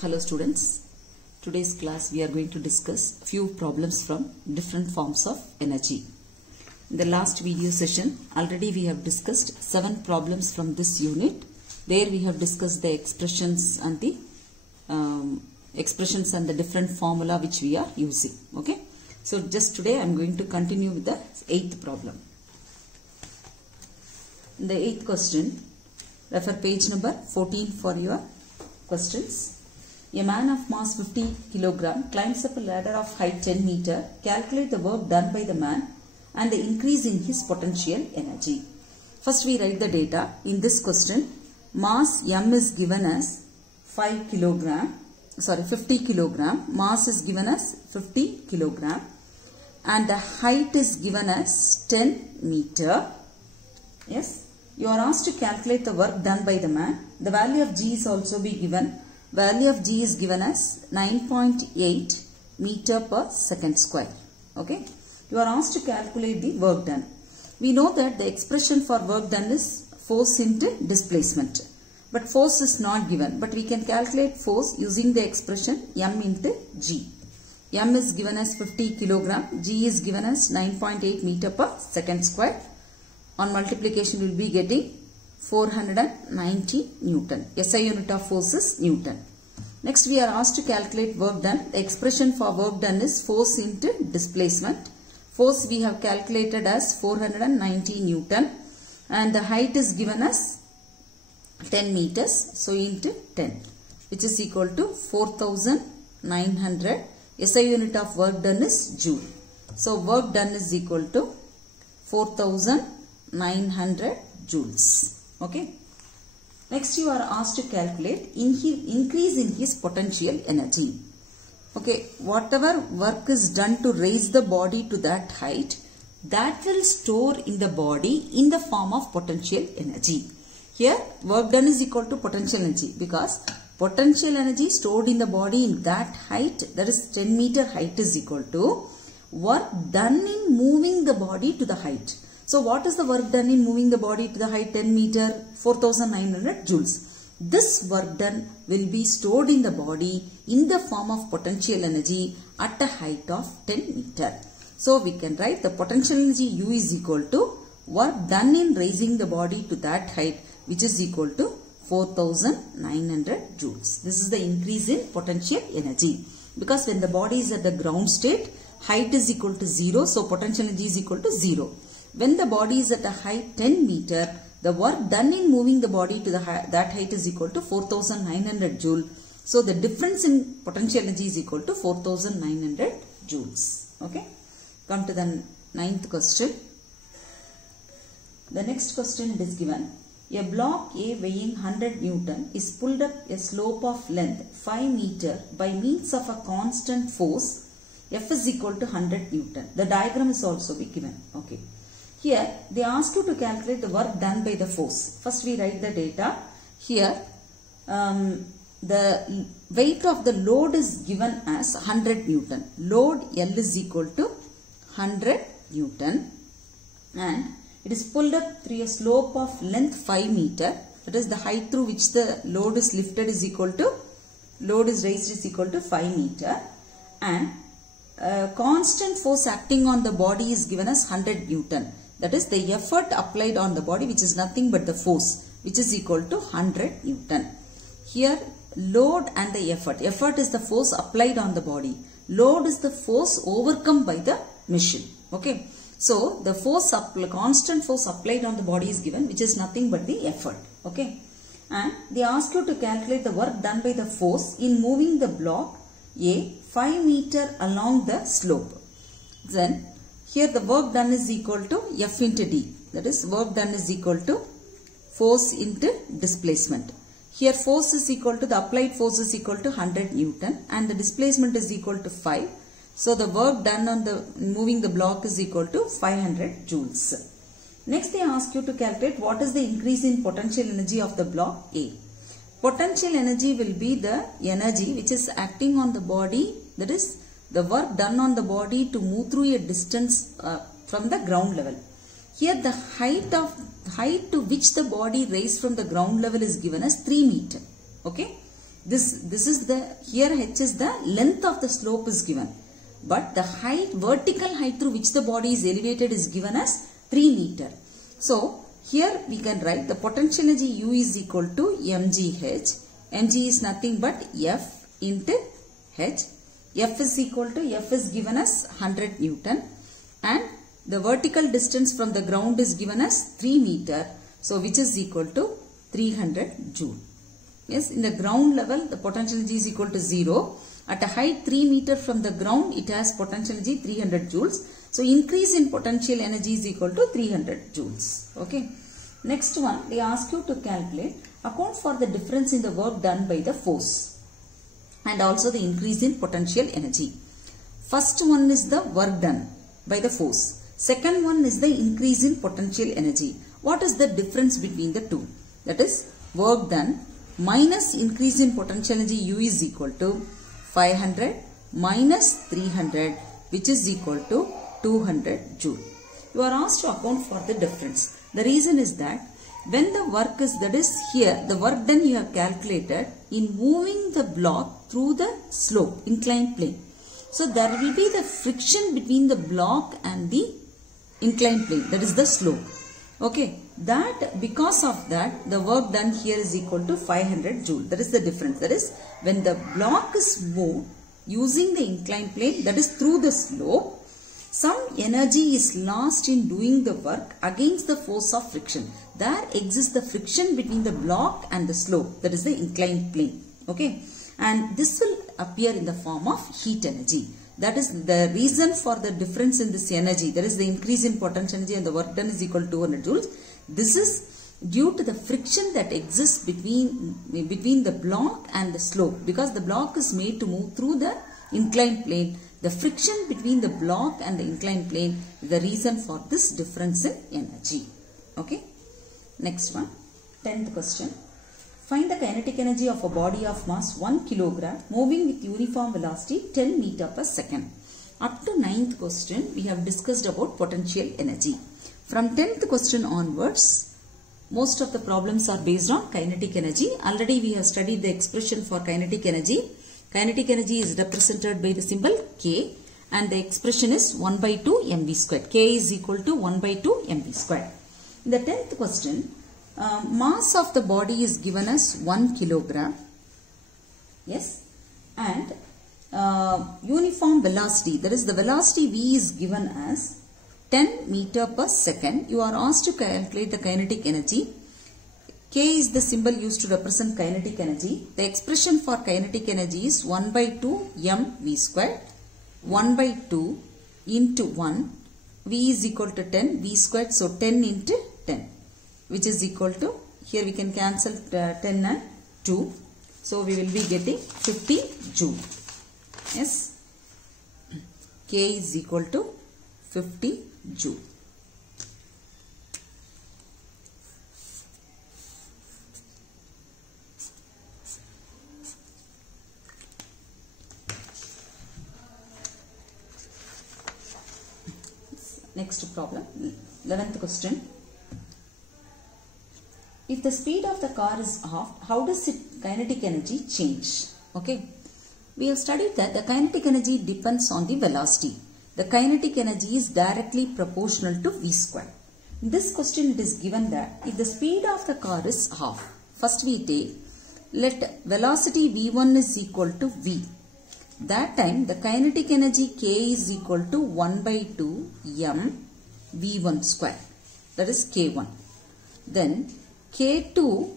Hello students, today's class we are going to discuss few problems from different forms of energy. In the last video session already we have discussed 7 problems from this unit. There we have discussed the expressions and the different formula which we are using. Okay, so just today I am going to continue with the 8th problem. In the 8th question, refer page number 14 for your questions. A man of mass 50 kg climbs up a ladder of height 10 meter. Calculate the work done by the man and the increase in his potential energy. First we write the data. In this question, mass M is given as 50 kg. Mass is given as 50 kg. And the height is given as 10 meter. Yes, you are asked to calculate the work done by the man. The value of G is also be given. Value of G is given as 9.8 meter per second square. Okay. You are asked to calculate the work done. We know that the expression for work done is force into displacement. But force is not given. But we can calculate force using the expression M into G. M is given as 50 kg. G is given as 9.8 meter per second square. On multiplication we will be getting 490 Newton. SI unit of force is Newton. Next we are asked to calculate work done. The expression for work done is force into displacement. Force we have calculated as 490 Newton and the height is given as 10 meters. So into 10 which is equal to 4900. SI unit of work done is Joule. So work done is equal to 4900 joules. Okay. Next you are asked to calculate increase in his potential energy. Okay. Whatever work is done to raise the body to that height, that will store in the body in the form of potential energy. Here work done is equal to potential energy because potential energy stored in the body in that height, that is 10 meter height, is equal to work done in moving the body to the height. So what is the work done in moving the body to the height 10 meter? 4900 joules. This work done will be stored in the body in the form of potential energy at a height of 10 meter. So we can write the potential energy U is equal to work done in raising the body to that height, which is equal to 4900 joules. This is the increase in potential energy. Because when the body is at the ground state, height is equal to 0. So potential energy is equal to 0. When the body is at a height 10 meter, the work done in moving the body to that height is equal to 4900 joule. So the difference in potential energy is equal to 4900 joules. Okay. Come to the 9th question. The next question it is given. A block A weighing 100 Newton is pulled up a slope of length 5 meter by means of a constant force F is equal to 100 Newton. The diagram is also be given. Okay. Here they ask you to calculate the work done by the force. First we write the data. Here the weight of the load is given as 100 Newton. Load L is equal to 100 Newton and it is pulled up through a slope of length 5 meter. That is the height through which the load is lifted is equal to, load is raised is equal to 5 meter and constant force acting on the body is given as 100 Newton. That is the effort applied on the body, which is nothing but the force, which is equal to 100 Newton. Here load and the effort. Effort is the force applied on the body. Load is the force overcome by the machine. Okay. So the force constant force applied on the body is given, which is nothing but the effort. Okay. And they ask you to calculate the work done by the force in moving the block A 5 meter along the slope. Then here the work done is equal to F into D. That is work done is equal to force into displacement. Here force is equal to, the applied force is equal to 100 Newton and the displacement is equal to 5. So the work done on the moving the block is equal to 500 joules. Next they ask you to calculate what is the increase in potential energy of the block A. Potential energy will be the energy which is acting on the body, that is the work done on the body to move through a distance from the ground level. Here the height to which the body raised from the ground level is given as 3 meter. Okay. This is the, here h is the length of the slope is given. But the height, vertical height through which the body is elevated is given as 3 meter. So, here we can write the potential energy U is equal to mgh. Mg is nothing but F into h. F is equal to, F is given as 100 Newton. And the vertical distance from the ground is given as 3 meter. So, which is equal to 300 joule. Yes, in the ground level, the potential energy is equal to 0. At a height 3 meter from the ground, it has potential energy 300 joules. So, increase in potential energy is equal to 300 joules. Okay. Next one, they ask you to calculate, account for the difference in the work done by the force and also the increase in potential energy. First one is the work done by the force. Second one is the increase in potential energy. What is the difference between the two? That is, work done minus increase in potential energy U is equal to 500 minus 300, which is equal to 200 joule. You are asked to account for the difference. The reason is that when the work is, that is here, the work done you have calculated in moving the block through the slope, inclined plane. So, there will be the friction between the block and the inclined plane, that is the slope. Okay, that because of that, the work done here is equal to 500 joule. That is the difference. That is, when the block is moved using the inclined plane, that is through the slope, some energy is lost in doing the work against the force of friction. There exists the friction between the block and the slope, that is the inclined plane. Okay, and this will appear in the form of heat energy. That is the reason for the difference in this energy. That is the increase in potential energy and the work done is equal to 200 joules. This is due to the friction that exists between the block and the slope. Because the block is made to move through the inclined plane, the friction between the block and the inclined plane is the reason for this difference in energy. Okay. Next one, 10th question. Find the kinetic energy of a body of mass 1 kilogram moving with uniform velocity 10 meter per second. Up to 9th question, we have discussed about potential energy. From 10th question onwards, most of the problems are based on kinetic energy. Already we have studied the expression for kinetic energy. Kinetic energy is represented by the symbol K and the expression is 1 by 2 mv squared. K is equal to 1 by 2 mv squared. In the 10th question, mass of the body is given as 1 kilogram. Yes. And uniform velocity, that is the velocity v is given as 10 meter per second. You are asked to calculate the kinetic energy. K is the symbol used to represent kinetic energy. The expression for kinetic energy is 1 by 2 mv squared. 1 by 2 into 1. V is equal to 10. V squared. So 10 into 10. Which is equal to, here we can cancel 10 and 2. So we will be getting 50 joule. Yes. K is equal to 50 joule. Next problem, 11th question. If the speed of the car is half, how does its kinetic energy change? Okay. We have studied that the kinetic energy depends on the velocity. The kinetic energy is directly proportional to v square. In this question it is given that if the speed of the car is half, first we take, let velocity v1 is equal to v. That time the kinetic energy k is equal to 1 by 2 m v1 square. That is k1. Then k2,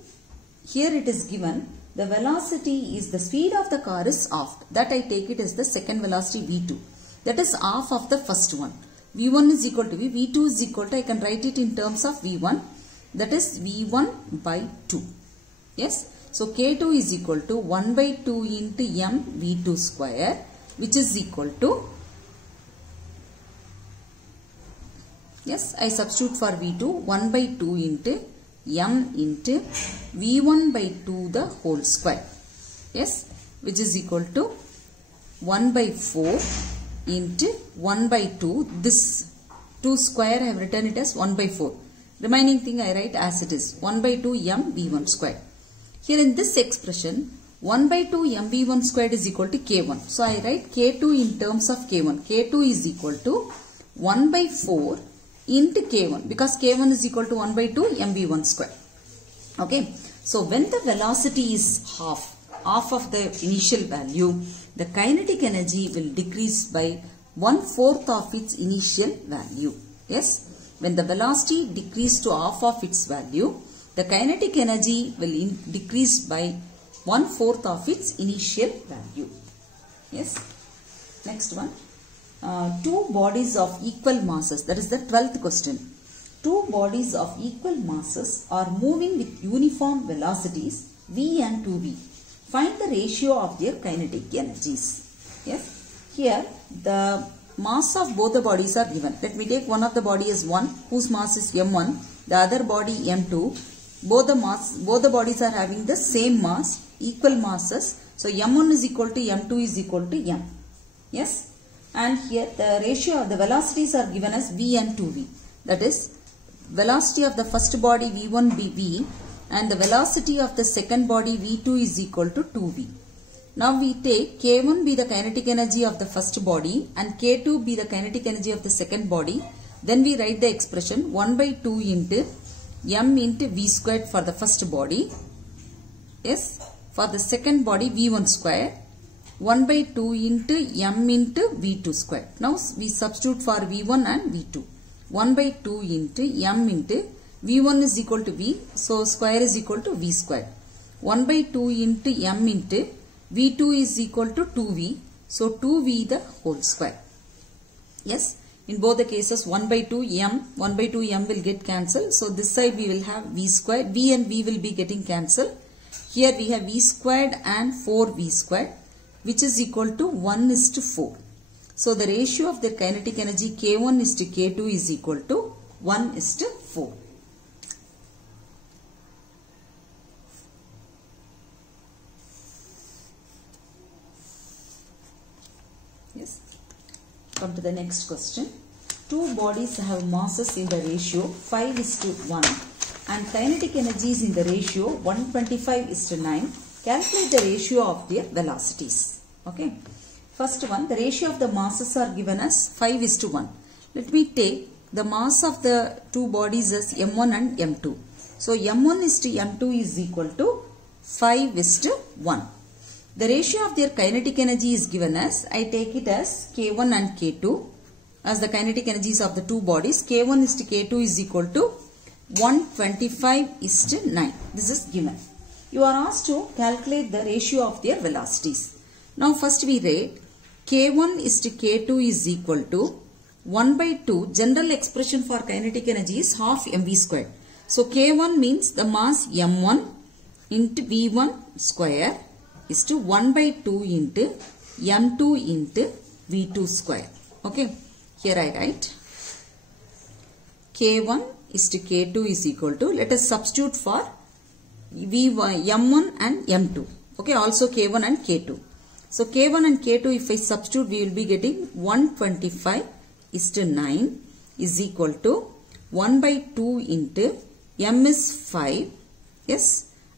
here it is given, the velocity is, the speed of the car is half. That I take it as the second velocity v2. That is half of the first one. v1 is equal to v, v2 is equal to, I can write it in terms of v1. That is v1 by 2. Yes. So k2 is equal to 1 by 2 into m v2 square, which is equal to, yes, I substitute for v2, 1 by 2 into m into v1 by 2 the whole square. Yes, which is equal to 1 by 4 into 1 by 2. This 2 square I have written it as 1 by 4. Remaining thing I write as it is, 1 by 2 m v1 square. Here in this expression, 1 by 2 mv1 squared is equal to k1. So I write k2 in terms of k1. K2 is equal to 1 by 4 into k1 because k1 is equal to 1 by 2 mv1 squared. Okay. So when the velocity is half of the initial value, the kinetic energy will decrease by 1/4 of its initial value. Yes. When the velocity decreases to half of its value, the kinetic energy will decrease by 1/4 of its initial value. Yes. Next one. Two bodies of equal masses. That is the 12th question. Two bodies of equal masses are moving with uniform velocities v and 2v. Find the ratio of their kinetic energies. Yes. Here the mass of both the bodies are given. Let me take one of the body as 1 whose mass is m1. The other body m2. Both the bodies are having the same mass, equal masses. So m1 is equal to m2 is equal to m. Yes. And here the ratio of the velocities are given as v and 2v. That is, velocity of the first body v1 be v and the velocity of the second body v2 is equal to 2v. Now we take k1 be the kinetic energy of the first body and k2 be the kinetic energy of the second body. Then we write the expression 1 by 2 into m into v squared for the first body. Yes. For the second body v1 square. 1 by 2 into m into v2 square. Now we substitute for v1 and v2. 1 by 2 into m into v1 is equal to v. So square is equal to v square. 1 by 2 into m into v2 is equal to 2v. So 2v the whole square. Yes. In both the cases 1 by 2 m will get cancelled. So this side we will have v square. V and v will be getting cancelled. Here we have v squared and 4v squared, which is equal to 1:4. So the ratio of the kinetic energy K1 is to K2 is equal to 1:4. Yes. Come to the next question. Two bodies have masses in the ratio 5:1 and kinetic energy is in the ratio 125:9. Calculate the ratio of their velocities. Okay. First one, the ratio of the masses are given as 5:1. Let me take the mass of the two bodies as m1 and m2. So m1 is to m2 is equal to 5:1. The ratio of their kinetic energy is given as, I take it as k1 and k2 as the kinetic energies of the two bodies. K1 is to k2 is equal to 125:9. This is given. You are asked to calculate the ratio of their velocities. Now first we rate K1 is to K2 is equal to 1 by 2. General expression for kinetic energy is half mv squared. So K1 means the mass m1 into v1 square is to 1 by 2 into m2 into v2 square. Okay. Here I write K1 is to K2 is equal to, let us substitute for v1, m1 and m2. Okay. Also K1 and K2. So K1 and K2 if I substitute we will be getting 125:9 is equal to 1 by 2 into m is 5. Yes.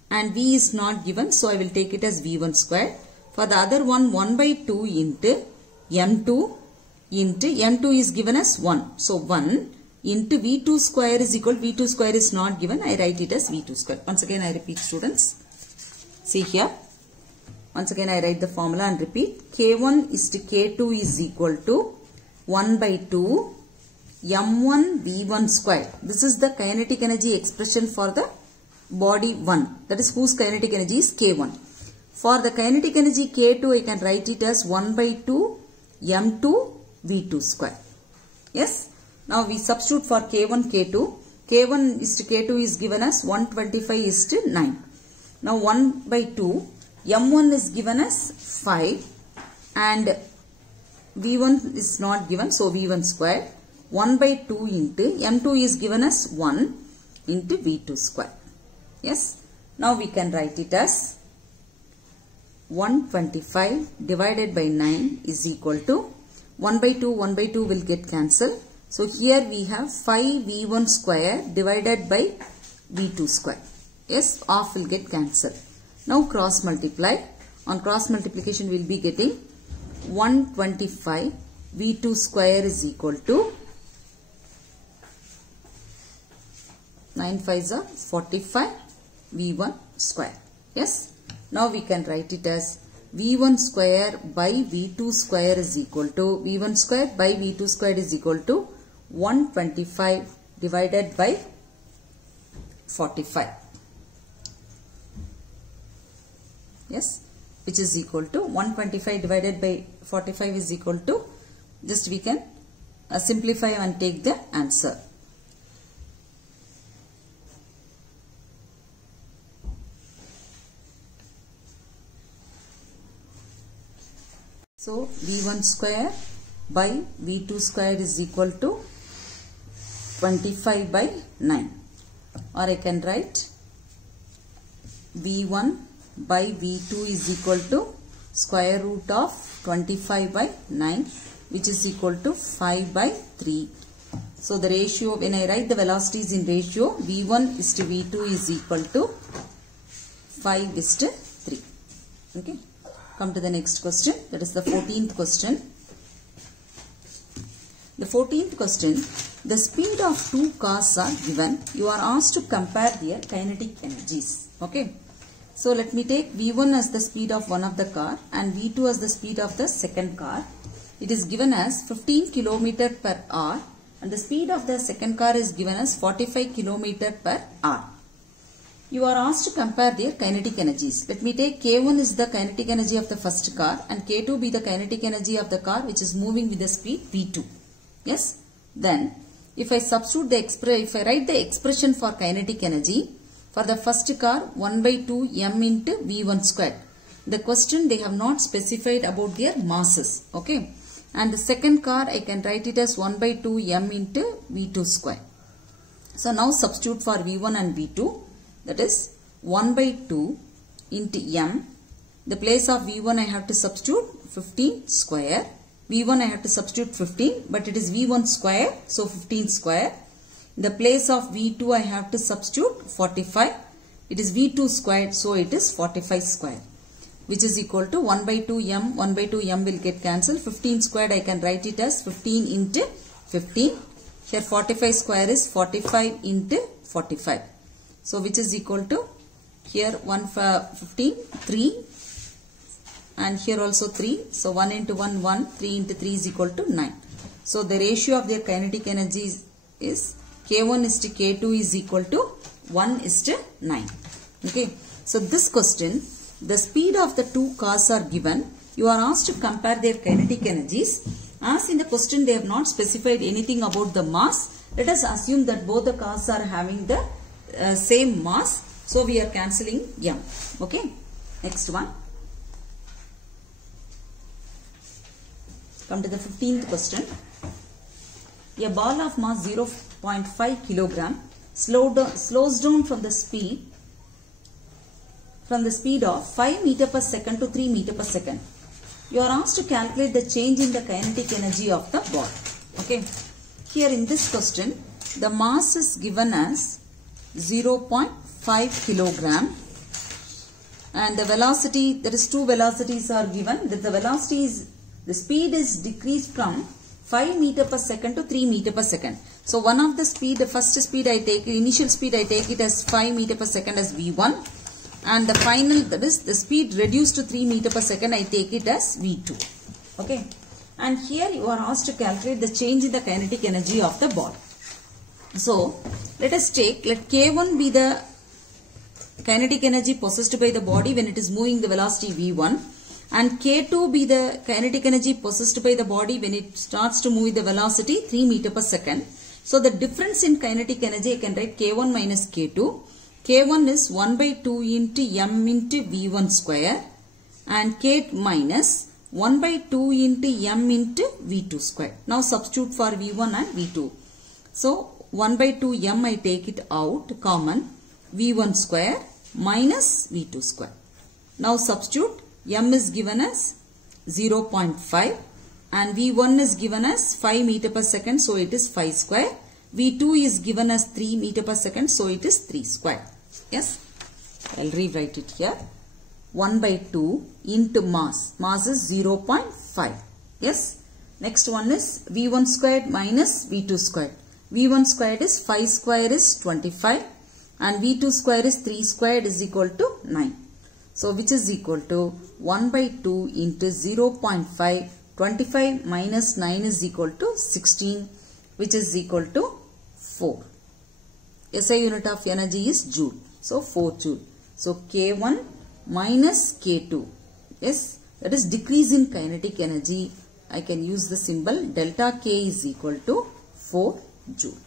And v is not given, so I will take it as v1 square. For the other one 1 by 2 into m2 into m2 is given as 1. So 1 into v2 square is equal, v2 square is not given, I write it as v2 square. Once again I repeat students. See here. Once again I write the formula and repeat. K1 is to K2 is equal to 1 by 2 m1 v1 square. This is the kinetic energy expression for the body 1. That is whose kinetic energy is K1. For the kinetic energy K2 I can write it as 1 by 2 m2 v2 square. Yes. Now we substitute for K1 K2. K1 is to K2 is given as 125:9. Now 1 by 2 m1 is given as 5 and v1 is not given, so v1 square. 1 by 2 into m2 is given as 1 into v2 square. Yes. Now we can write it as 125 divided by 9 is equal to 1 by 2 will get cancelled. So here we have 5v1 square divided by v2 square. Yes, half will get cancelled. Now cross multiply. On cross multiplication we will be getting 125 V2 square is equal to 9 5s are 45 V1 square. Yes. Now we can write it as V1 square by V2 square is equal to V1 square by V2 square is equal to 125 divided by 45. Yes, which is equal to 125 divided by 45 is equal to, just we can simplify and take the answer. So V1 square by V2 square is equal to 25 by 9, or I can write V1 by V2 is equal to square root of 25 by 9, which is equal to 5 by 3. So the ratio, when I write the velocities in ratio, V1 is to V2 is equal to 5 is to 3. Okay. Come to the next question, that is the 14th question. The 14th question, the speed of two cars are given. You are asked to compare their kinetic energies. Okay. So let me take V1 as the speed of one of the car and V2 as the speed of the second car. It is given as 15 km per hour and the speed of the second car is given as 45 km per hour. You are asked to compare their kinetic energies. Let me take K1 is the kinetic energy of the first car and K2 be the kinetic energy of the car which is moving with the speed V2. Yes. Then if I substitute if I write the expression for kinetic energy for the first car 1 by 2 m into V1 squared. The question they have not specified about their masses. Okay. And the second car I can write it as 1 by 2 m into V2 square. So now substitute for V1 and V2. That is 1 by 2 into m. The place of V1 I have to substitute 15 square. V1 I have to substitute 15, but it is V1 square, so 15 square. In the place of V2 I have to substitute 45. It is V2 squared, so it is 45 square, which is equal to 1 by 2 m. 1 by 2 m will get cancelled. 15 squared I can write it as 15 into 15. Here 45 square is 45 into 45. So which is equal to, here 15, 3 and here also 3. So 1 into 1, 1, 3 into 3 is equal to 9. So the ratio of their kinetic energy is K1 is to K2 is equal to 1 is to 9. Okay. So this question, the speed of the two cars are given. You are asked to compare their kinetic energies. As in the question they have not specified anything about the mass. Let us assume that both the cars are having the same mass. So we are cancelling m. Okay. Next one. Come to the 15th question. A ball of mass 0.5 kilogram slows down from the speed of 5 meter per second to 3 meter per second. You are asked to calculate the change in the kinetic energy of the ball. Okay. Here in this question, the mass is given as 0.5 kilogram and the velocity, there is two velocities are given. That the velocity is, the speed is decreased from 5 meter per second to 3 meter per second. So one of the speed, the first speed I take, initial speed I take it as 5 meter per second as V1. And the final, that is the speed reduced to 3 meter per second, I take it as V2. Okay. And here you are asked to calculate the change in the kinetic energy of the ball. So let us take, let K1 be the kinetic energy possessed by the body when it is moving the velocity V1. And K2 be the kinetic energy possessed by the body when it starts to move with the velocity 3 meter per second. So the difference in kinetic energy, I can write K1 minus K2. K1 is 1 by 2 into m into V1 square and K minus 1 by 2 into m into V2 square. Now substitute for V1 and V2. So 1 by 2 m I take it out common, V1 square minus V2 square. Now substitute, m is given as 0.5 and V1 is given as 5 meter per second, so it is 5 square. V2 is given as 3 meter per second, so it is 3 square. Yes, I'll rewrite it here. 1 by 2 into mass. Mass is 0.5. Yes. Next one is V1 squared minus V2 squared. V1 squared is 5 square is 25 and V2 square is 3 squared is equal to 9. So which is equal to 1 by 2 into 0.5. 25 minus 9 is equal to 16, which is equal to 4. SI unit of energy is joule. So 4 joule. So K1 minus K2. Yes, that is decrease in kinetic energy. I can use the symbol delta K is equal to 4 joule.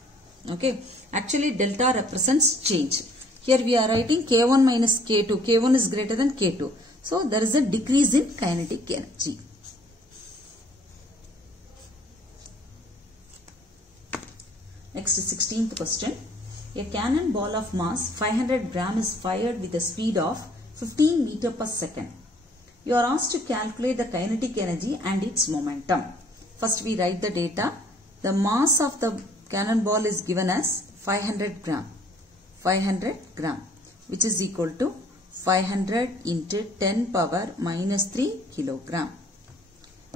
Okay. Actually delta represents change. Here we are writing K1 minus K2. K1 is greater than K2. So there is a decrease in kinetic energy. Next 16th question. A cannonball of mass 500 gram is fired with a speed of 15 meter per second. You are asked to calculate the kinetic energy and its momentum. First we write the data. The mass of the cannonball is given as 500 gram. 500 gram, which is equal to 500 into 10 power minus 3 kilogram.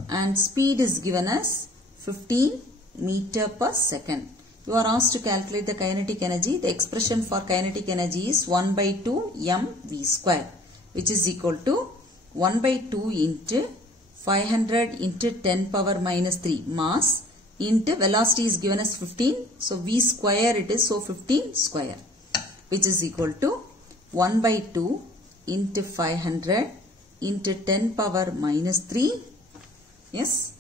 And speed is given as 15 meter per second. You are asked to calculate the kinetic energy. The expression for kinetic energy is 1 by 2 mv square, which is equal to 1 by 2 into 500 into 10 power minus 3 mass into velocity is given as 15. So v square it is, so 15 square, which is equal to 1 by 2 into 500 into 10 power minus 3. Yes.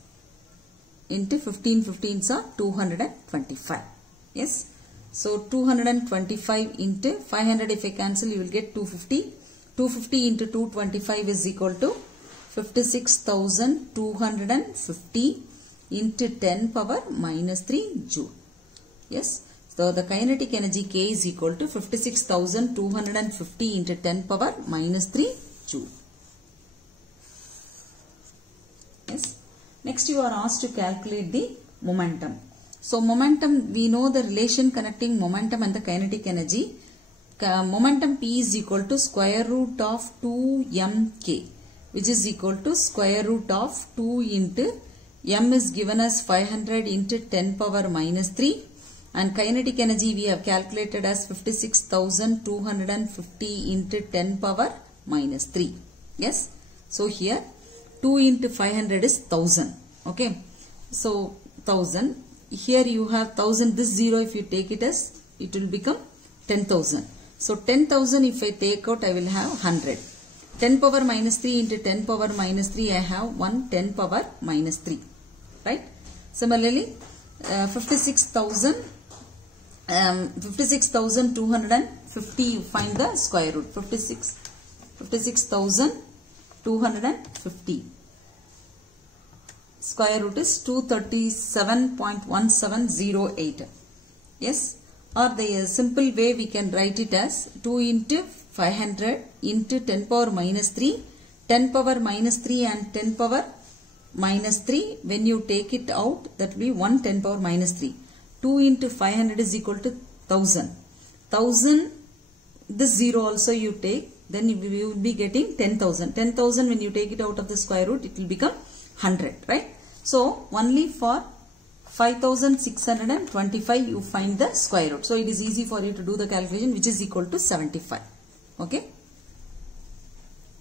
Into 15, 15s are 225. Yes. So 225 into 500, if I cancel you will get 250. 250 into 225 is equal to 56,250 into 10 power minus 3 joule. Yes. So the kinetic energy K is equal to 56,250 into 10 power minus 3 joule. Yes. Next you are asked to calculate the momentum. So momentum, we know the relation connecting momentum and the kinetic energy. Momentum P is equal to square root of 2mk, which is equal to square root of 2 into m is given as 500 into 10 power minus 3. And kinetic energy we have calculated as 56,250 into 10 power minus 3. Yes. So here 2 into 500 is 1000. Okay. So 1000. Here you have 1000. This 0 if you take it as, it will become 10,000. So 10,000 if I take out, I will have 100. 10 power minus 3 into 10 power minus 3, I have 1 10 power minus 3. Right. Similarly, 56,250 you find the square root. 56,250 square root is 237.1708. Yes. Or the simple way we can write it as 2 into 500 into 10 power minus 3. 10 power minus 3 and 10 power minus 3. When you take it out, that will be 1 10 power minus 3. 2 into 500 is equal to 1000. 1000, this 0 also you take, then you will be getting 10,000. 10,000 when you take it out of the square root, it will become 100, right? So only for 5,625 you find the square root. So it is easy for you to do the calculation, which is equal to 75. Okay.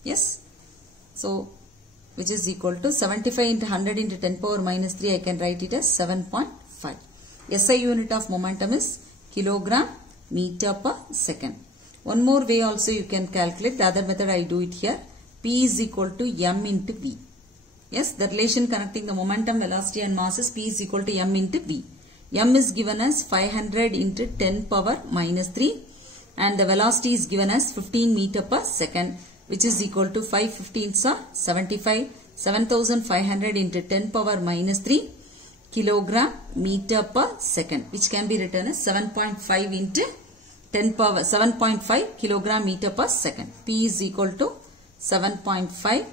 Yes. So which is equal to 75 into 100 into 10 power minus 3, I can write it as 7.5. SI unit of momentum is kilogram meter per second. One more way also you can calculate. The other method I do it here. P is equal to m into v. Yes, the relation connecting the momentum, velocity and mass is P is equal to m into v. M is given as 500 into 10 power minus 3 and the velocity is given as 15 meter per second, which is equal to 5 15s are 75, 7500 into 10 power minus 3 kilogram meter per second, which can be written as 7.5 into 10 power 7.5 kilogram meter per second. P is equal to 7.5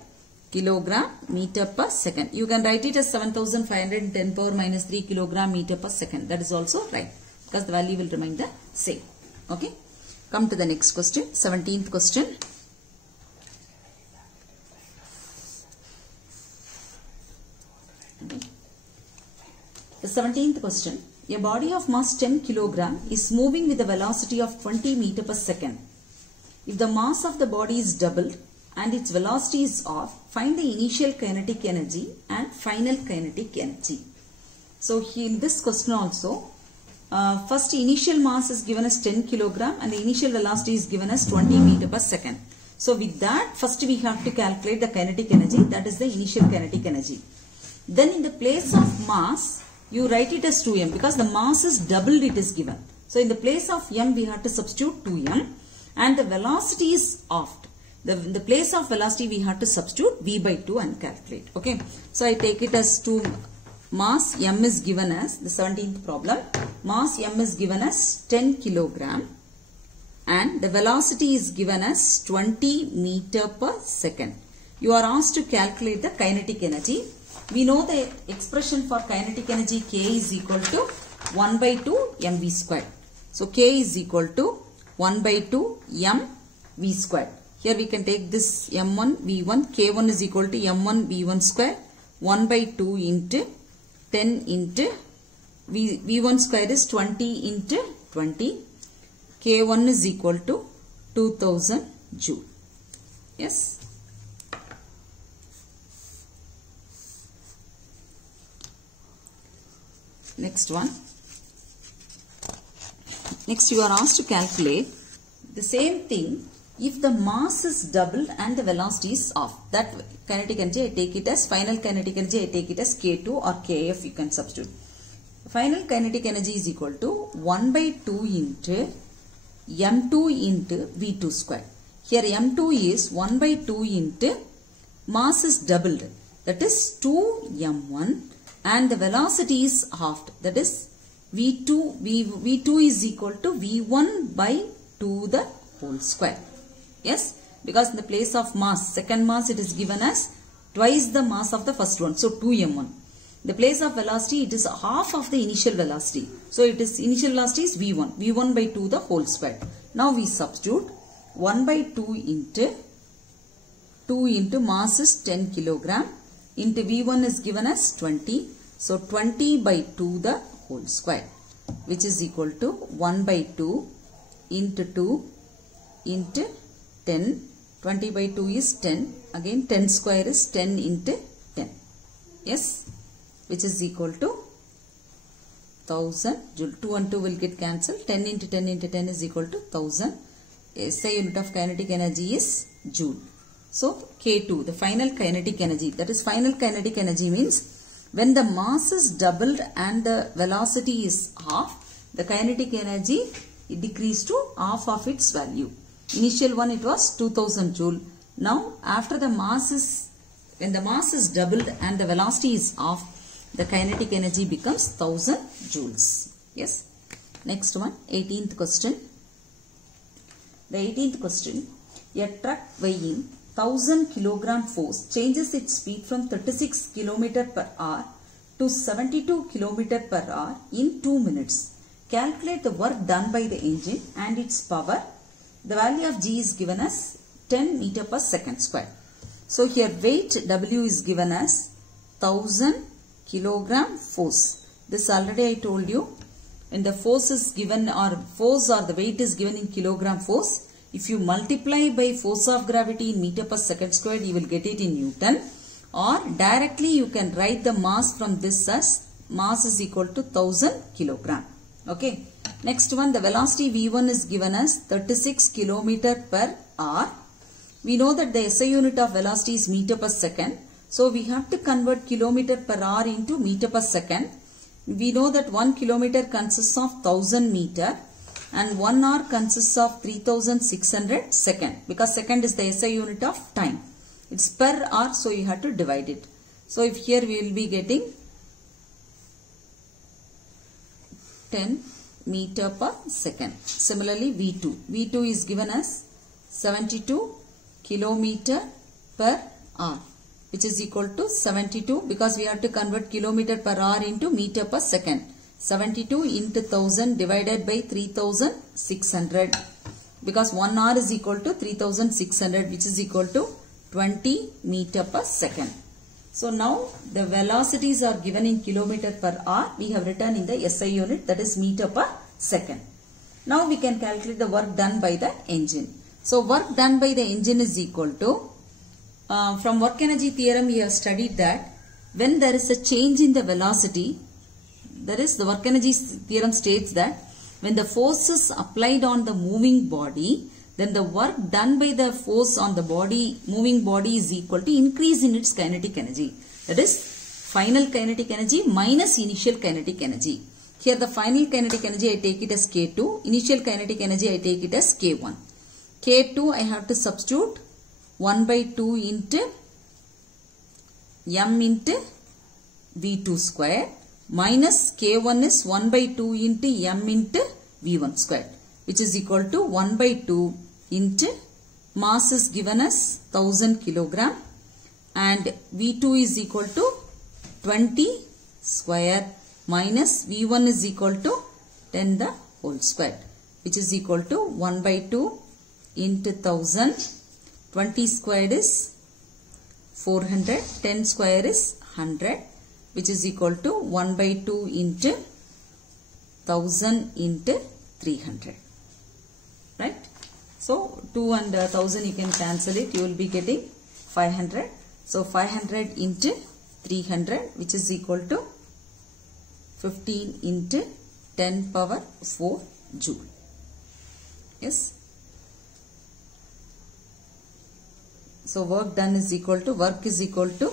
kilogram meter per second. You can write it as 7500 in 10 power minus 3 kilogram meter per second. That is also right, because the value will remain the same. Okay. Come to the next question, 17th question. The 17th question. A body of mass 10 kg is moving with a velocity of 20 meter per second. If the mass of the body is doubled and its velocity is off, find the initial kinetic energy and final kinetic energy. So here in this question also, first initial mass is given as 10 kg and the initial velocity is given as 20 meter per second. So with that, first we have to calculate the kinetic energy, that is the initial kinetic energy. Then in the place of mass, you write it as 2m because the mass is doubled, it is given. So in the place of m, we have to substitute 2m and the velocity is off. In the place of velocity, we have to substitute v by 2 and calculate. Okay. So I take it as 2 mass m is given as, the 17th problem, mass m is given as 10 kg and the velocity is given as 20 meter per second. You are asked to calculate the kinetic energy. We know the expression for kinetic energy K is equal to 1 by 2 mv squared. So K is equal to 1 by 2 mv squared. Here we can take this m1 v1, K1 is equal to m1 v1 square 1 by 2 into 10 into v1 square is 20 into 20. K1 is equal to 2000 joule. Yes. Next one. Next you are asked to calculate the same thing if the mass is doubled and the velocity is off. That kinetic energy I take it as, final kinetic energy I take it as K2 or Kf, you can substitute. Final kinetic energy is equal to 1 by 2 into m2 into v2 square. Here m2 is 1 by 2 into mass is doubled, that is 2m1 and the velocity is halved, that is v2 is equal to v1 by 2 the whole square. Yes, because in the place of mass, second mass, it is given as twice the mass of the first one, so 2m1. The place of velocity, it is half of the initial velocity. So it is initial velocity is v1 by 2 the whole square. Now we substitute 1 by 2 into mass is 10 kg into v1 is given as 20. So 20 by 2 the whole square, which is equal to 1 by 2 into 2 into 10. 20 by 2 is 10. Again 10 square is 10 into 10. Yes, which is equal to 1000 joule. 2 and 2 will get cancelled. 10 into 10 into 10 is equal to 1000. SI unit of kinetic energy is joule. So K2, the final kinetic energy, that is final kinetic energy means when the mass is doubled and the velocity is half, the kinetic energy it decreased to half of its value. Initial one it was 2000 joule. Now after the mass is, when the mass is doubled and the velocity is half, the kinetic energy becomes 1000 joules. Yes. Next one, 18th question. The 18th question, a truck weighing 1000 kg force changes its speed from 36 km per hour to 72 km per hour in 2 minutes. Calculate the work done by the engine and its power. The value of G is given as 10 meter per second square. So here weight W is given as 1000 kg force. This already I told you. When the force is given or the weight is given in kilogram force, if you multiply by force of gravity in meter per second squared, you will get it in Newton. Or directly you can write the mass from this as mass is equal to 1000 kilogram. Okay. Next one, the velocity v1 is given as 36 km per hour. We know that the SI unit of velocity is meter per second. So we have to convert kilometer per hour into meter per second. We know that 1 kilometer consists of 1000 meter. And 1 hour consists of 3600 second, because second is the SI unit of time. It's per hour, so you have to divide it. So if here we will be getting 10 meter per second. Similarly V2. V2 is given as 72 kilometer per hour, which is equal to 72 because we have to convert kilometer per hour into meter per second. 72 into 1000 divided by 3600 because 1 hour is equal to 3600, which is equal to 20 meter per second. So now the velocities are given in kilometer per hour. We have written in the SI unit, that is meter per second. Now we can calculate the work done by the engine. So work done by the engine is equal to, from work energy theorem we have studied that when there is a change in the velocity, that is the work energy theorem states that when the force is applied on the moving body, then the work done by the force on the body, moving body, is equal to increase in its kinetic energy. That is final kinetic energy minus initial kinetic energy. Here the final kinetic energy I take it as K2, initial kinetic energy I take it as K1. K2 I have to substitute 1 by 2 into m into V2 square minus K1 is 1 by 2 into m into V1 square, which is equal to 1 by 2 into mass is given as 1000 kilogram and V2 is equal to 20 square minus V1 is equal to 10 the whole square, which is equal to 1 by 2 into 1000, 20 squared is 400, 10 square is 100, which is equal to 1 by 2 into 1000 into 300. Right? So 2 and 1000 you can cancel it. You will be getting 500. So 500 into 300, which is equal to 15 into 10 power 4 joule. Yes. So work done is equal to, work is equal to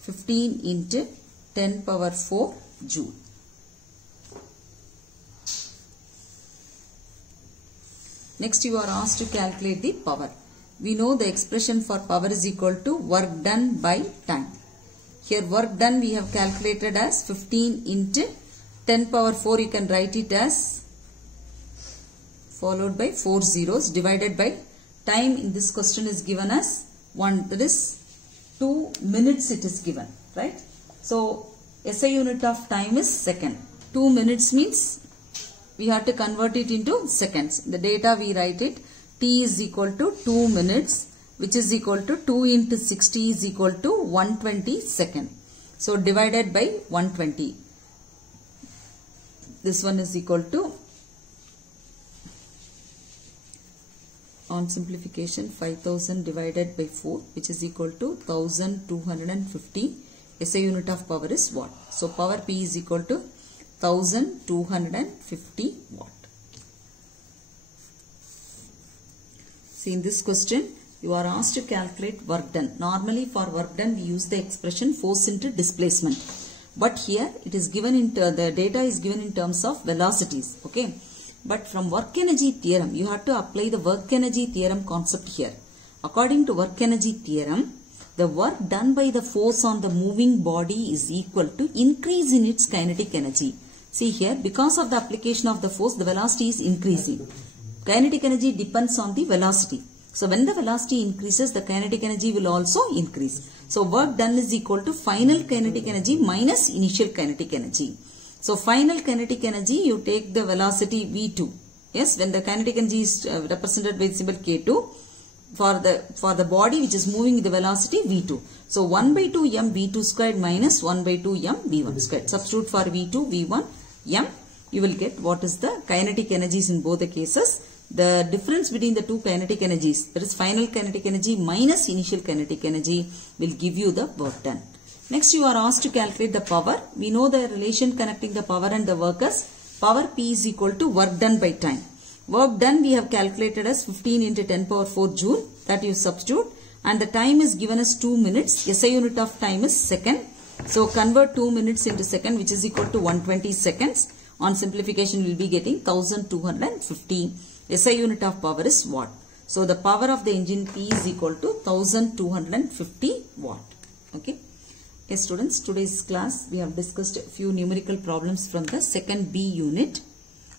15 into 10 power 4 joule. Next you are asked to calculate the power. We know the expression for power is equal to work done by time. Here work done we have calculated as 15 into 10 power 4. You can write it as followed by 4 zeros divided by time. In this question is given as 1, that is 2 minutes it is given, right? So SI unit of time is second. 2 minutes means we have to convert it into seconds. The data we write it, T is equal to 2 minutes, which is equal to 2 into 60 is equal to 120 second. So divided by 120. This one is equal to, on simplification, 5000 divided by 4, which is equal to 1250. SI unit of power is watt. So power P is equal to 1250 watt. See, in this question you are asked to calculate work done. Normally for work done we use the expression force into displacement, but here it is given in the data is given in terms of velocities. Okay, but from work energy theorem you have to apply the work energy theorem concept here. According to work energy theorem, the work done by the force on the moving body is equal to increase in its kinetic energy. See here, because of the application of the force, the velocity is increasing. Kinetic energy depends on the velocity. So when the velocity increases, the kinetic energy will also increase. So work done is equal to final kinetic energy minus initial kinetic energy. So final kinetic energy, you take the velocity V2. Yes, when the kinetic energy is represented by the symbol K2, for the body which is moving with the velocity V2. So 1 by 2 m V2 squared minus 1 by 2 m V1 squared. Substitute for V2, V1, m. You will get what is the kinetic energies in both the cases. The difference between the two kinetic energies, that is final kinetic energy minus initial kinetic energy, will give you the work done. Next you are asked to calculate the power. We know the relation connecting the power and the work as power P is equal to work done by time. Work done we have calculated as 15 into 10 power 4 joule, that you substitute, and the time is given as 2 minutes. SI unit of time is second. So convert 2 minutes into second, which is equal to 120 seconds. On simplification we will be getting 1250. SI unit of power is watt. So the power of the engine P is equal to 1250 watt. Okay. Yes students, today's class we have discussed a few numerical problems from the second B unit.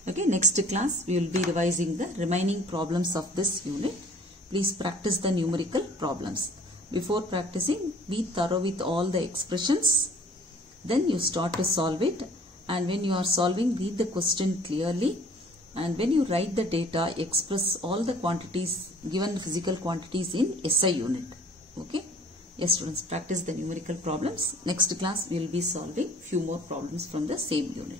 Okay, next class we will be revising the remaining problems of this unit. Please practice the numerical problems. Before practicing, be thorough with all the expressions. Then you start to solve it, and when you are solving, read the question clearly, and when you write the data, express all the quantities, given physical quantities in SI unit. Okay. Yes students, practice the numerical problems. Next class we will be solving few more problems from the same unit.